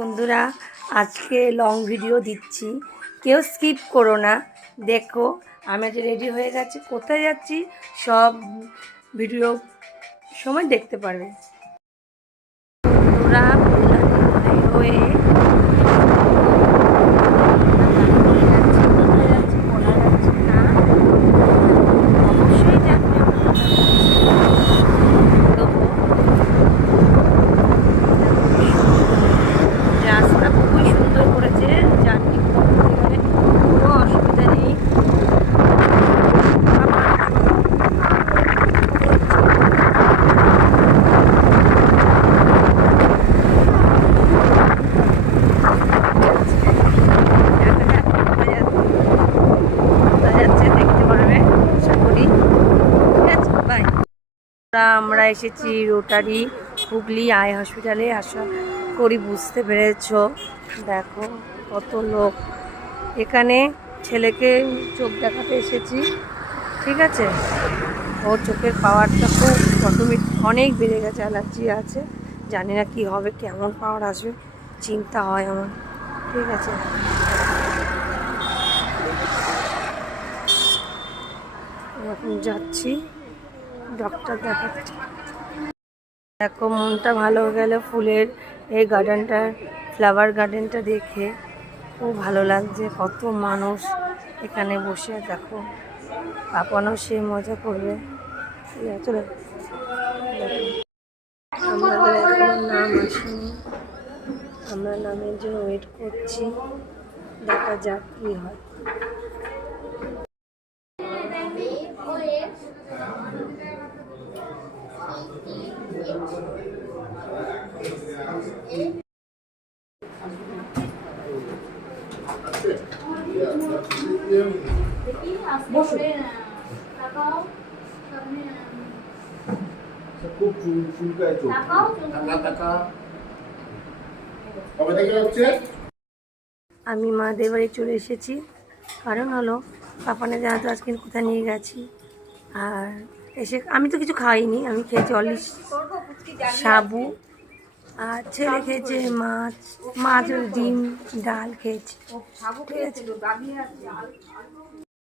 বন্ধুরা, আজকে long video দিচ্ছি, কেউ স্কিপ করো না। দেখো আমি আজ রেডি হয়ে গেছি, কোথায় যাচ্ছি সব ভিডিও সময় দেখতে পারবে। বন্ধুরা, হয়ে রাস্তা খুবই সুন্দর করেছে, জার্নি করতে গেলে কোনো অসুবিধা নেই। দেখতে পারবে, আশা করি। ঠিক আছে, বাই। আমরা এসেছি রোটারি হুগলি আই হসপিটালে, আশা করি বুঝতে পেরেছ। দেখো কত লোক এখানে, ছেলেকে চোখ দেখাতে এসেছি। ঠিক আছে, ওর চোখের পাওয়ারটা খুব অনেক বেড়ে গেছে, অ্যালার্জি আছে, জানি না কি হবে, কেমন পাওয়ার আসবে, চিন্তা হয় আমার। ঠিক আছে, এখন যাচ্ছি ডক্টর দেখাতে। দেখো মনটা ভালো হয়ে গেল ফুলের এই গার্ডেনটা, ফ্লাওয়ার গার্ডেনটা দেখে খুব ভালো লাগছে। কত মানুষ এখানে বসে, দেখো পাপানো সে মজা করবে। চলো, আমাদের এখনো নাম আসেনি, আমরা নামের জন্য ওয়েট করছি, দেখা যাক কি হয়। আমি মাদের বাড়ি চলে এসেছি, কারণ হলো পাপানে জানা তো আজকে কোথায় নিয়ে গেছি। আর এসে আমি তো কিছু খাইনি, আমি খেয়েছি অলি সাবু, আর ছেলে খেয়েছে মাছ, ডিম, ডাল খেয়েছি। ঠিক আছে।